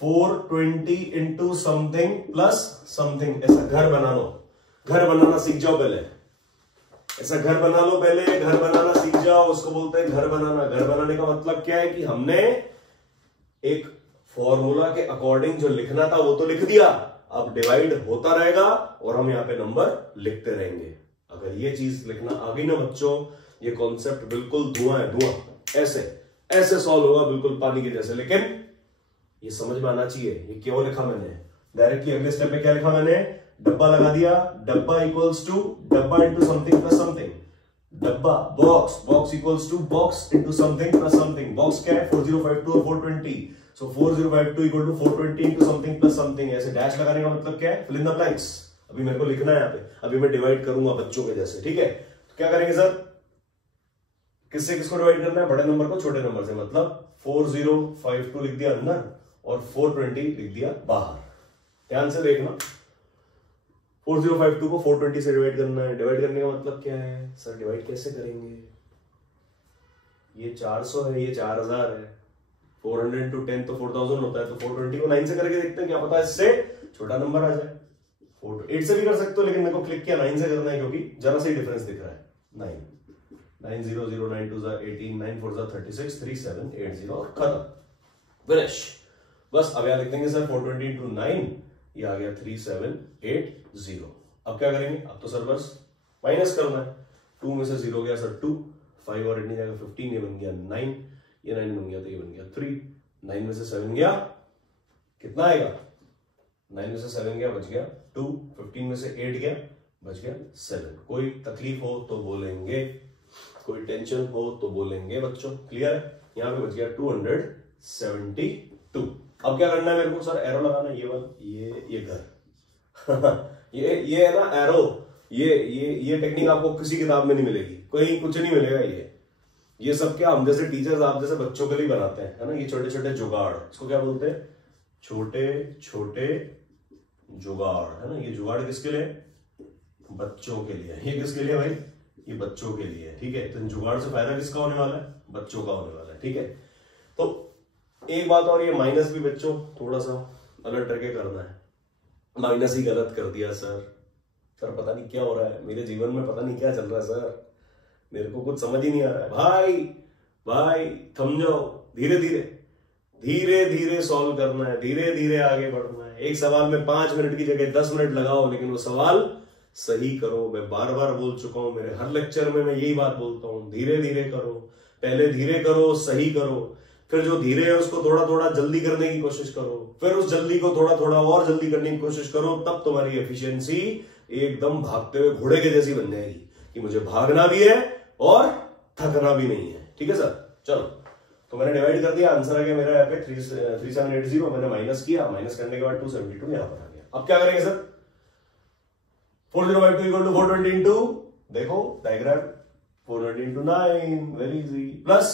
420 into something plus something. ऐसा घर बना लो, घर बनाना सीख जाओ पहले, ऐसा घर बना लो पहले, घर बनाना सीख जाओ, उसको बोलते हैं घर बनाना। घर बनाने का मतलब क्या है कि हमने एक फॉर्मूला के अकॉर्डिंग जो लिखना था वो तो लिख दिया, अब डिवाइड होता रहेगा और हम यहाँ पे नंबर लिखते रहेंगे। अगर ये चीज लिखना आ गई ना बच्चों, ये कॉन्सेप्ट बिल्कुल धुआं है, धुआं, ऐसे सॉल्व होगा बिल्कुल पानी के जैसे। लेकिन ये समझ में आना चाहिए ये क्यों लिखा मैंने। डायरेक्टली अगले स्टेप में क्या लिखा मैंने, डब्बा लगा दिया, डब्बा इक्वल्स टू डब्बा इंटू समथिंग प्लस समथिंग, डब्बा box equals to box into something plus something. Box क्या है 4052 और 420, so 4052 equal to 420 into something plus something. ऐसे डैश लगाने का मतलब क्या है, फिल इन द ब्लैंक्स। अभी मेरे को लिखना है यहाँ पे, अभी मैं डिवाइड करूंगा बच्चों के जैसे, ठीक है। तो क्या करेंगे सर, किससे किसको डिवाइड करना है, बड़े नंबर को छोटे नंबर से, मतलब 4052 लिख दिया अंदर और 420 लिख दिया बाहर। ध्यान से देखना, 4052 को 420 से डिवाइड करना है। डिवाइड करने का मतलब क्या है सर, डिवाइड कैसे करेंगे, ये 400 है, ये 4000 है, 400 into 10 तो 4000 होता है, तो 420 को 9 से करके देखते हैं, क्या पता इससे छोटा नंबर आ जाए। 8 से भी कर सकते हो, लेकिन मेरे को क्लिक किया 9 से करना है क्योंकि जरा सा ही डिफरेंस दिख रहा है। 9 0 0 9 2 18 9 4 36 3 7 8 0 और खत्म, फिनिश। बस अब यहाँ लिख देंगे सर 420 into 9, ये आ गया 3780। अब क्या करेंगे, अब तो सर बस माइनस करना है। 2 में से 0 गया सर 2, 5 और 8 नहीं जाएगा 15, ये बन गया 9, ये 9 बन गया तो ये बन गया 3, 9 में से 7 गया, कितना आएगा, 9 में से 7 गया बच गया 2, 15 में से 8 गया बच गया 7। कोई तकलीफ हो तो बोलेंगे, कोई टेंशन हो तो बोलेंगे बच्चों, क्लियर है। यहाँ पे बच गया 272। अब क्या करना है मेरे को, सर एरो लगाना है, ये वाला, ये घर ये है ना एरो, ये टेक्निक आपको किसी किताब में नहीं मिलेगी, कहीं कुछ नहीं मिलेगा। ये सब क्या हम जैसे टीचर्स आप जैसे बच्चों के लिए बनाते हैं, है ना, ये छोटे छोटे जुगाड़, इसको क्या बोलते हैं, छोटे छोटे जुगाड़, है ना। ये जुगाड़ किसके लिए, बच्चों के लिए। ये किसके लिए भाई, ये बच्चों के लिए, ठीक है। तो इन जुगाड़ से फायदा किसका होने वाला है, बच्चों का होने वाला है, ठीक है। तो एक बात और, ये माइनस भी बच्चों थोड़ा सा अलर्ट करके करना है। माइनस ही गलत कर दिया सर पता नहीं क्या हो रहा है मेरे जीवन में, पता नहीं क्या चल रहा है सर, मेरे को कुछ समझ ही नहीं आ रहा है। भाई थम जाओ, धीरे धीरे सॉल्व करना है, धीरे धीरे आगे बढ़ना है। एक सवाल में 5 मिनट की जगह 10 मिनट लगाओ, लेकिन वो सवाल सही करो। मैं बार बार बोल चुका हूं, मेरे हर लेक्चर में मैं यही बात बोलता हूं, धीरे धीरे करो, पहले धीरे करो, सही करो, फिर जो धीरे है उसको थोड़ा थोड़ा जल्दी करने की कोशिश करो, फिर उस जल्दी को थोड़ा थोड़ा और जल्दी करने की कोशिश करो, तब तुम्हारी एफिशिएंसी एकदम भागते हुए घोड़े के जैसी बन जाएगी कि मुझे भागना भी है और थकना भी नहीं है, ठीक है सर। चलो, तो मैंने डिवाइड कर दिया, आंसर आ गया मेरा यहाँ पे 3780। मैंने माइनस किया, माइनस करने के बाद 272 यहाँ पर आ गया। अब क्या करेंगे सर, 40/2 इक्वल टू 420 इंटू, देखो diagram, 420 into 9, very easy, plus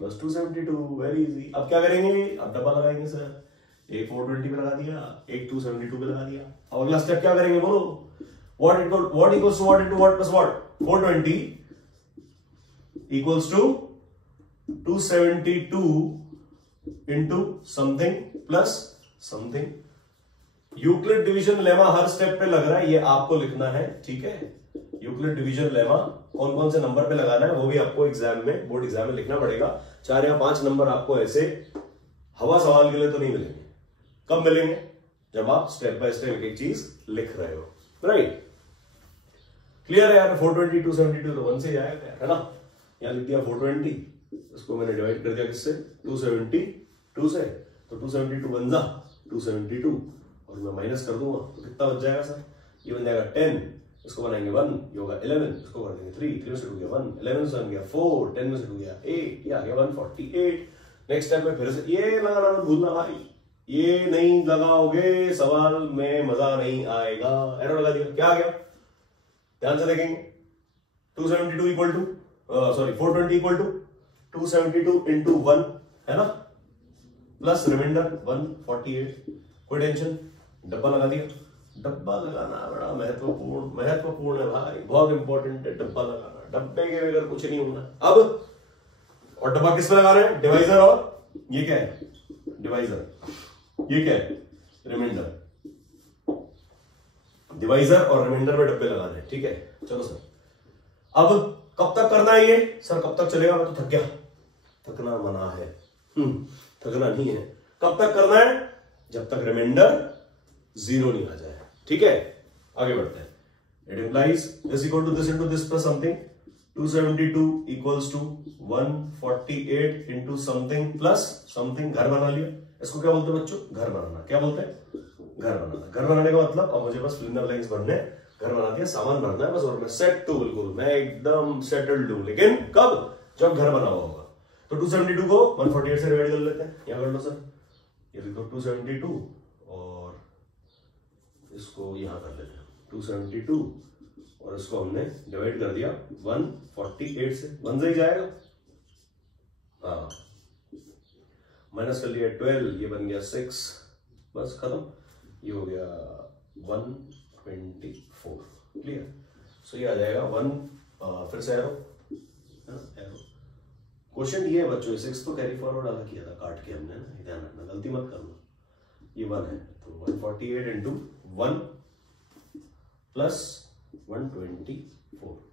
272, very easy. अब क्या करेंगे, अब डब्बा लगाएंगे सर, एक 420 पे लगा दिया, एक 272 पे लगा दिया। अब अगला स्टेप क्या करेंगे बोलो, what equals to what into what plus what, 420 equals to 272 into something plus something। Euclid division lemma हर स्टेप पे लग रहा है, ये आपको लिखना है, ठीक है। यूक्लिड डिवीजन लेमा कौन कौन से नंबर पे लगाना है वो भी आपको एग्जाम में, बोर्ड एग्जाम में लिखना पड़ेगा। 4 या 5 नंबर आपको ऐसे हवा सवाल के लिए तो नहीं मिलेंगे। कब मिलेंगे, जब आप स्टेप बाय स्टेप एक चीज लिख रहे हो, राइट। क्लियर है यार, 420 272 तो 1 से जाएगा, है ना। यहां लिख दिया 420, इसको मैंने डिवाइड कर दिया किससे, 272 से, तो 272 1 जा 272, और मैं माइनस कर दूंगा तो कितना बच जाएगा सर, ये बन जाएगा 10, इसको बनाएंगे 1, ये होगा 11, इसको कर देंगे 3 में से 2 गया 1, 11 से 1 गया 4, 10 में से 2 गया 8, ये आ गया 148। नेक्स्ट स्टेप में फिर से ये लगाना मत भूलना भाई, ये नहीं लगाओगे सवाल में मजा नहीं आएगा। एरर लगा दिया, क्या आ गया, ध्यान से देखेंगे, 272 equal to 420 equal to 272 into 1, है ना, प्लस रिमाइंडर 148। कोई टेंशन, डब्बा लगा दिया। डब्बा लगाना बड़ा महत्वपूर्ण है भाई, बहुत इंपॉर्टेंट है डब्बा लगाना, डब्बे के बगैर कुछ नहीं होना। अब और डब्बा किस पे लगाना है, डिवाइजर, और ये क्या है, डिवाइजर, ये क्या है, रिमाइंडर। डिवाइजर और रिमाइंडर पे डब्बे लगाने, ठीक है। चलो सर, अब कब तक करना है ये, सर कब तक चलेगा, मैं तो थक गया, थकना मना है, थकना नहीं है। कब तक करना है, जब तक रिमाइंडर 0 नहीं आ जाए, ठीक है। आगे बढ़ते हैं, it implies this equal to this into this plus something, 272 equals to 148 into something plus something. घर बना लिया, इसको क्या बोलते हैं बच्चों, घर बनाना। क्या बोलते हैं, घर बनाना। घर बनाने का मतलब, अब मुझे बस फिल इन द ब्लैंक्स भरने, घर बना दिया, सामान भरना है बस, और मैं सेट टू, बिल्कुल मैं एकदम सेटल्ड हूं। लेकिन कब, जब घर बना हुआ होगा। तो 272 को 148 से डिवाइड कर लेते हैं, यहां कर लो सर, ये लिखो 272, और इसको यहां कर लेते हैं 272, और इसको हमने डिवाइड कर दिया 148 से, 1 से ही जाएगा, हाँ, माइनस कर लिया 12, ये बन गया 6, बस खत्म, ये हो गया 124। क्लियर, सो ये आ जाएगा 1, फिर से एरो, क्वेश्चन ये है बच्चों, 6 तो कैरी फॉरवर्ड अलग किया था काट के हमने ना, ध्यान रखना, गलती मत करना। ये 1 है तो 148 इंटू 1 प्लस 124,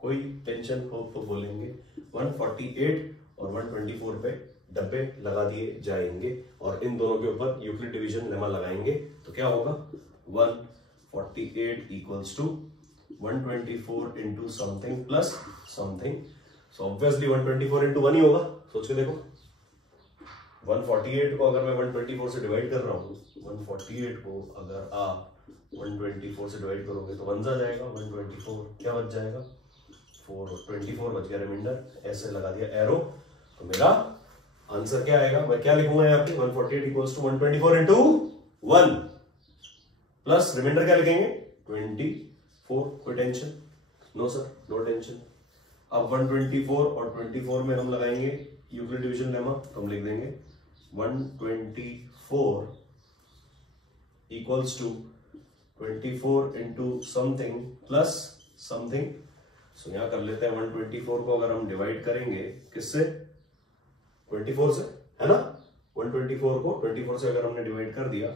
कोई टेंशन हो तो बोलेंगे 148 और 124 पे डब्बे लगा दिए जाएंगे और इन दोनों के ऊपर यूक्लिड डिवीजन लेमा लगाएंगे तो क्या होगा 148 equals to 124 into something plus something, so obviously 124 into 1 ही होगा। सोच के देखो 148 को अगर मैं 124 से डिवाइड कर रहा हूँ, 148 को अगर आप 124 से डिवाइड करोगे तो 1 आ जाएगा, 124 क्या बच जाएगा 4 और 24 बच गया रिमाइंडर, ऐसे लगा दिया एरो। तो मेरा आंसर क्या आएगा, मैं क्या लिखूंगा यहाँ पे 148 equals to 124 into 1 plus reminder क्या लिखेंगे 24, कोई tension no sir, no tension. अब 124 और 24 में हम लगाएंगे यूक्लिड डिवीजन लेमा, तो हम लिख देंगे 124 equals to 24 into something plus something. So यहां कर लेते हैं 124 को अगर हम डिवाइड करेंगे किससे 24 से, है ना, 124 को 24 से अगर हमने डिवाइड कर दिया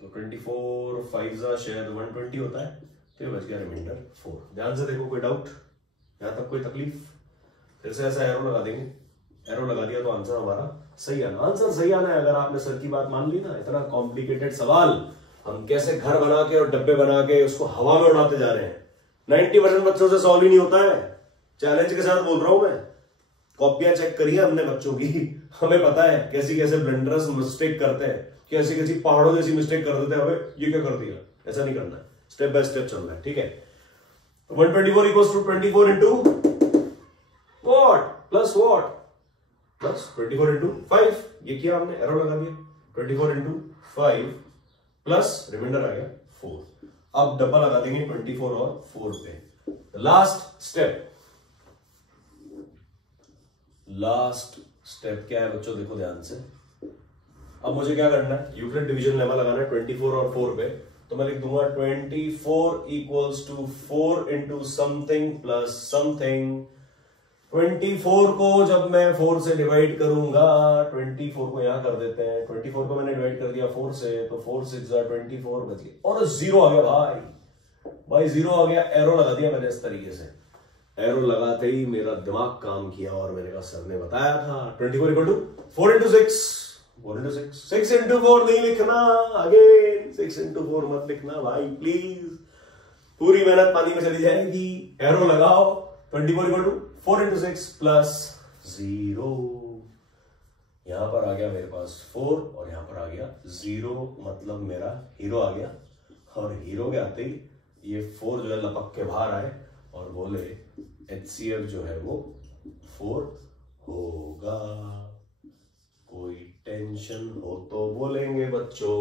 तो 24 5 शायद 120 होता है, तो ये बच गया रिमाइंडर 4। ध्यान से देखो, कोई डाउट यहां तक, कोई तकलीफ? फिर से ऐसा एरो लगा देंगे, एरो लगा दिया तो आंसर हमारा सही आना, आंसर सही आना है। अगर आपने सर की बात मान ली ना, इतना कॉम्प्लिकेटेड सवाल हम कैसे घर बना के और डब्बे बना के उसको हवा में उड़ाते जा रहे हैं, 90% बच्चों से सॉल्व ही नहीं होता है। चैलेंज के साथ बोल रहा हूं मैं, कॉपियां चेक करिए हमने बच्चों की, हमें पता है कैसी कैसे ब्लेंडर्स मिस्टेक करते हैं, कैसी कैसी पहाड़ों जैसी मिस्टेक कर देते हैं। हमें ये क्या कर दिया, ऐसा नहीं करना है, स्टेप बाय स्टेप चलना है, ठीक है। 124 equals to 24 into what plus what plus 24 into 5, ये किया हमने, एरो लगा दिया 24 इंटू 5 प्लस रिमाइंडर आ गया 4। अब डब्बा लगा देंगे 24 और 4 पे। लास्ट स्टेप क्या है बच्चों, देखो ध्यान से। अब मुझे क्या करना है, यूक्लिड डिवीजन लेमा लगाना है 24 और 4 पे, तो मैं लिख दूंगा 24 equals to 4 into something plus something. 24 को जब मैं 4 से डिवाइड करूंगा, 24 को यहां कर देते हैं, 24 को मैंने डिवाइड कर दिया 4 से, तो 4 6 24 बच गया और 0 आ गया भाई 0 आ गया। एरो लगा दिया मैंने इस तरीके से, एरो लगाते ही मेरा दिमाग काम किया और मैंने कहा सर ने बताया था 24 equal to 4 into 6, 4 into 6, 6 into 4 नहीं लिखना, अगेन 6 इंटू 4 मत लिखना भाई प्लीज, पूरी मेहनत पानी में चली जाएगी। एरो लगाओ, 24 इक्वल टू 4 इंटू 6 प्लस 0, यहां पर आ गया मेरे पास 4 और यहां पर आ गया 0, मतलब मेरा हीरो आ गया। और हीरो के आते ही ये 4 जो है लपक के बाहर आए और बोले HCF जो है वो 4 होगा। कोई टेंशन हो तो बोलेंगे बच्चों।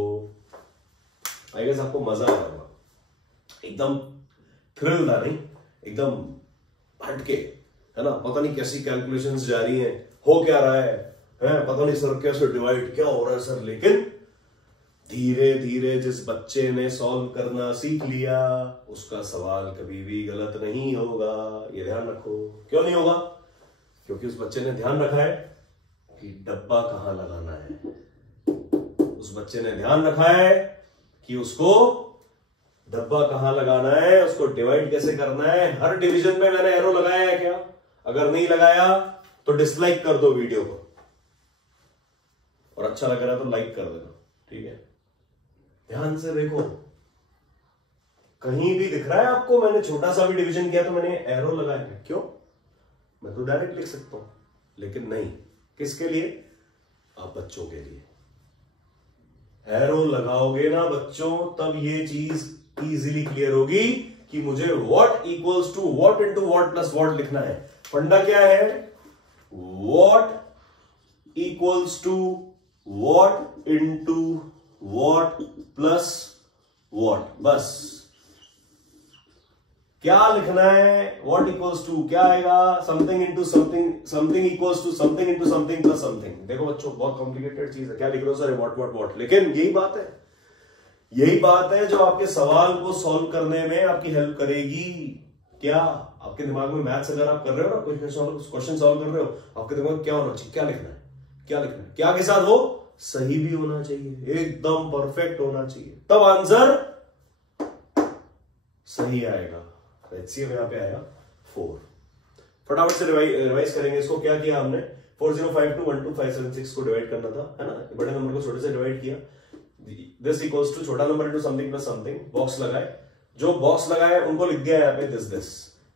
आई गेस आपको मजा आया होगा, एकदम थ्रिल था नहीं, एकदम हटके, है ना, पता नहीं कैसी कैलकुलेशंस जा रही हैं, हो क्या रहा है पता नहीं सर, कैसे डिवाइड क्या हो रहा है सर, लेकिन धीरे धीरे जिस बच्चे ने सॉल्व करना सीख लिया उसका सवाल कभी भी गलत नहीं होगा, ये ध्यान रखो। क्यों नहीं होगा? क्योंकि उस बच्चे ने ध्यान रखा है कि डब्बा कहां लगाना है, उस बच्चे ने ध्यान रखा है कि उसको डब्बा कहां लगाना है, उसको डिवाइड कैसे करना है। हर डिवीजन में मैंने एरो लगाया है क्या? अगर नहीं लगाया तो डिसलाइक कर दो वीडियो को, और अच्छा लग रहा है तो लाइक कर देना, ठीक है। ध्यान से देखो, कहीं भी दिख रहा है आपको मैंने छोटा सा भी डिवीजन किया तो मैंने एरो लगाया है, क्यों? मैं तो डायरेक्ट लिख सकता हूं, लेकिन नहीं, किसके लिए? आप बच्चों के लिए। एरो लगाओगे ना बच्चों, तब ये चीज इजीली क्लियर होगी कि मुझे what equals to what into what plus what लिखना है। फंडा क्या है? What equals to what into what plus what, बस। क्या लिखना है? व्हाट इक्वल्स टू क्या आएगा? Something into something, something equals to something into something plus something. देखो बच्चों, बहुत कॉम्प्लिकेटेड चीज है, क्या लिख रहे हो सर? व्हाट व्हाट व्हाट, लेकिन यही बात है जो आपके सवाल को सॉल्व करने में आपकी हेल्प करेगी। क्या? आपके आपके दिमाग में मैथ्स अगर आप कर रहे हो ना, क्वेश्चन सॉल्व कर रहे हो, आपके दिमाग में क्या होना चाहिए, क्या लिखना है, क्या लिखना है, क्या के साथ वो सही भी होना चाहिए, एकदम परफेक्ट होना चाहिए, तब आंसर सही आएगा। HCF यहां पे आएगा 4। फटाफट से रिवाइज करेंगे इसको। क्या किया हमने, 40521256 को डिवाइड करना था, है ना, बड़े नंबर को छोटे से डिवाइड किया। दिस इक्वल्स टू छोटा number into something plus something, box लगाए, जो बॉक्स लगाए उनको लिख दिया यहाँ पे दिस।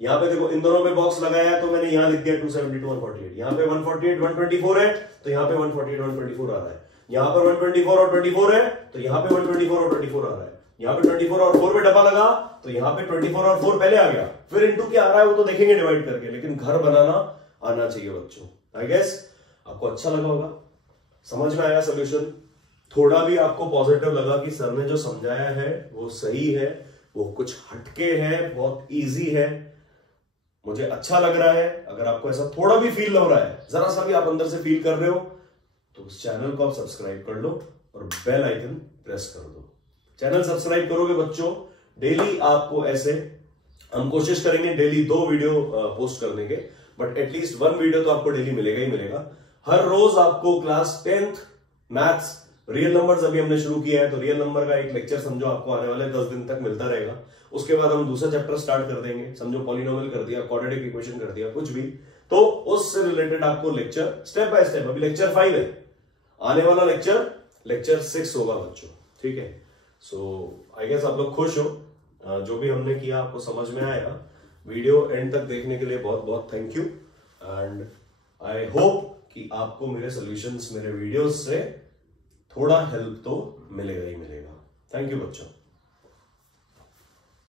यहाँ पे देखो इन दोनों पे बॉक्स लगाया तो मैंने यहाँ लिख दिया 272 148, यहाँ पे 148 124 है तो यहाँ पे 148 124 आ रहा है, यहाँ पर 124 और 24 है तो यहाँ पे 124 और 24 आ रहा है, यहाँ पे 24 और 4 पे डब्बा लगा तो यहाँ पे 24 और 4 पहले आ गया, फिर इनटू क्या आ रहा है वो तो देखेंगे डिवाइड करके, लेकिन घर बनाना आना चाहिए बच्चों। आई गेस आपको अच्छा लगा होगा, समझ में आया सोल्यूशन, थोड़ा भी आपको पॉजिटिव लगा कि सर ने जो समझाया है वो सही है, वो कुछ हटके है, बहुत इजी है, मुझे अच्छा लग रहा है। अगर आपको ऐसा थोड़ा भी फील हो रहा है, जरा सा भी आप अंदर से फील कर रहे हो, तो उस चैनल को आप सब्सक्राइब कर लो और बेल आइकन प्रेस कर दो। चैनल सब्सक्राइब करोगे बच्चों, डेली आपको ऐसे, हम कोशिश करेंगे डेली 2 वीडियो पोस्ट करने के, बट एटलीस्ट 1 वीडियो तो आपको डेली मिलेगा ही मिलेगा। हर रोज आपको class 10th maths real numbers अभी हमने शुरू किया है, तो रियल नंबर का एक लेक्चर समझो आपको आने वाले 10 दिन तक मिलता रहेगा। उसके बाद हम दूसरा चैप्टर स्टार्ट कर देंगे, समझो पॉलिनोमियल कर दिया, क्वाड्रेटिक इक्वेशन कर दिया, कुछ भी, तो उससे रिलेटेड आपको लेक्चर स्टेप बाय स्टेप, अभी लेक्चर 5 है, आने वाला लेक्चर 6 होगा बच्चों, ठीक है। सो आई गेस आप लोग खुश हो, जो भी हमने किया आपको समझ में आया। वीडियो एंड तक देखने के लिए बहुत बहुत thank you, and I hope कि आपको मेरे सॉल्यूशंस, मेरे वीडियोस से थोड़ा हेल्प तो मिलेगा ही मिलेगा। थैंक यू बच्चों।